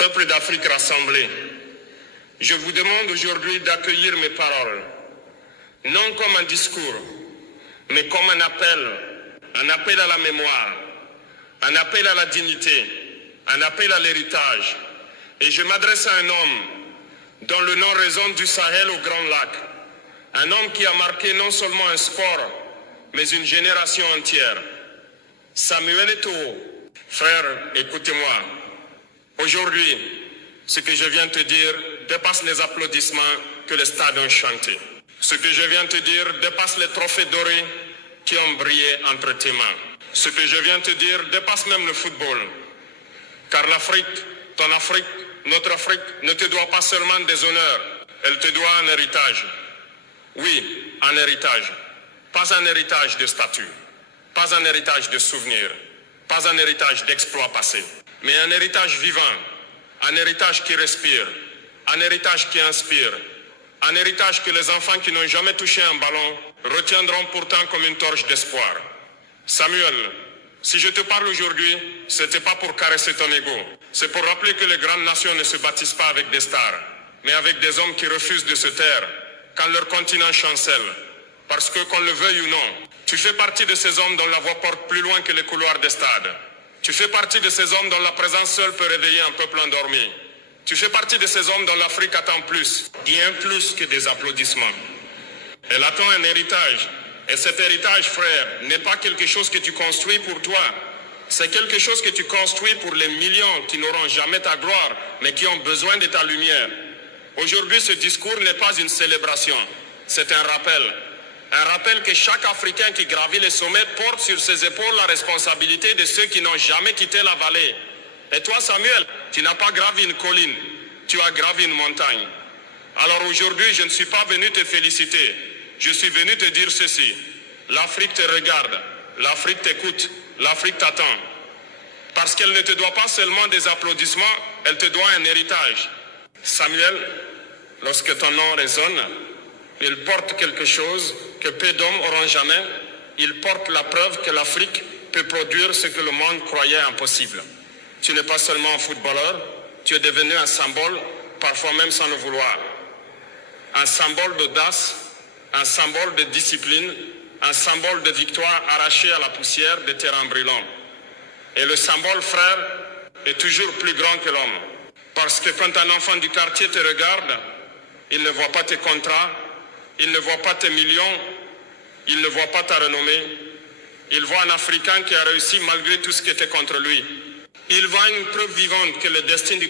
Peuple d'Afrique rassemblé, je vous demande aujourd'hui d'accueillir mes paroles, non comme un discours, mais comme un appel à la mémoire, un appel à la dignité, un appel à l'héritage. Et je m'adresse à un homme dont le nom résonne du Sahel au Grand Lac, un homme qui a marqué non seulement un sport, mais une génération entière. Samuel Eto'o, frère, écoutez-moi. Aujourd'hui, ce que je viens te dire dépasse les applaudissements que les stades ont chantés. Ce que je viens te dire dépasse les trophées dorés qui ont brillé entre tes mains. Ce que je viens te dire dépasse même le football. Car l'Afrique, ton Afrique, notre Afrique ne te doit pas seulement des honneurs, elle te doit un héritage. Oui, un héritage. Pas un héritage de statut, pas un héritage de souvenirs, pas un héritage d'exploits passés, mais un héritage vivant, un héritage qui respire, un héritage qui inspire, un héritage que les enfants qui n'ont jamais touché un ballon retiendront pourtant comme une torche d'espoir. Samuel, si je te parle aujourd'hui, ce n'était pas pour caresser ton ego, c'est pour rappeler que les grandes nations ne se bâtissent pas avec des stars, mais avec des hommes qui refusent de se taire quand leur continent chancelle. Parce que, qu'on le veuille ou non, tu fais partie de ces hommes dont la voix porte plus loin que les couloirs des stades. Tu fais partie de ces hommes dont la présence seule peut réveiller un peuple endormi. Tu fais partie de ces hommes dont l'Afrique attend plus, bien plus que des applaudissements. Elle attend un héritage. Et cet héritage, frère, n'est pas quelque chose que tu construis pour toi. C'est quelque chose que tu construis pour les millions qui n'auront jamais ta gloire, mais qui ont besoin de ta lumière. Aujourd'hui, ce discours n'est pas une célébration. C'est un rappel. Un rappel que chaque Africain qui gravit les sommets porte sur ses épaules la responsabilité de ceux qui n'ont jamais quitté la vallée. Et toi, Samuel, tu n'as pas gravi une colline, tu as gravi une montagne. Alors aujourd'hui, je ne suis pas venu te féliciter, je suis venu te dire ceci. L'Afrique te regarde, l'Afrique t'écoute, l'Afrique t'attend. Parce qu'elle ne te doit pas seulement des applaudissements, elle te doit un héritage. Samuel, lorsque ton nom résonne, il porte quelque chose que peu d'hommes auront jamais. Il porte la preuve que l'Afrique peut produire ce que le monde croyait impossible. Tu n'es pas seulement un footballeur, tu es devenu un symbole, parfois même sans le vouloir. Un symbole d'audace, un symbole de discipline, un symbole de victoire arrachée à la poussière des terrains brûlants. Et le symbole, frère, est toujours plus grand que l'homme. Parce que quand un enfant du quartier te regarde, il ne voit pas tes contrats, il ne voit pas tes millions, il ne voit pas ta renommée. Il voit un Africain qui a réussi malgré tout ce qui était contre lui. Il voit une preuve vivante que le destin du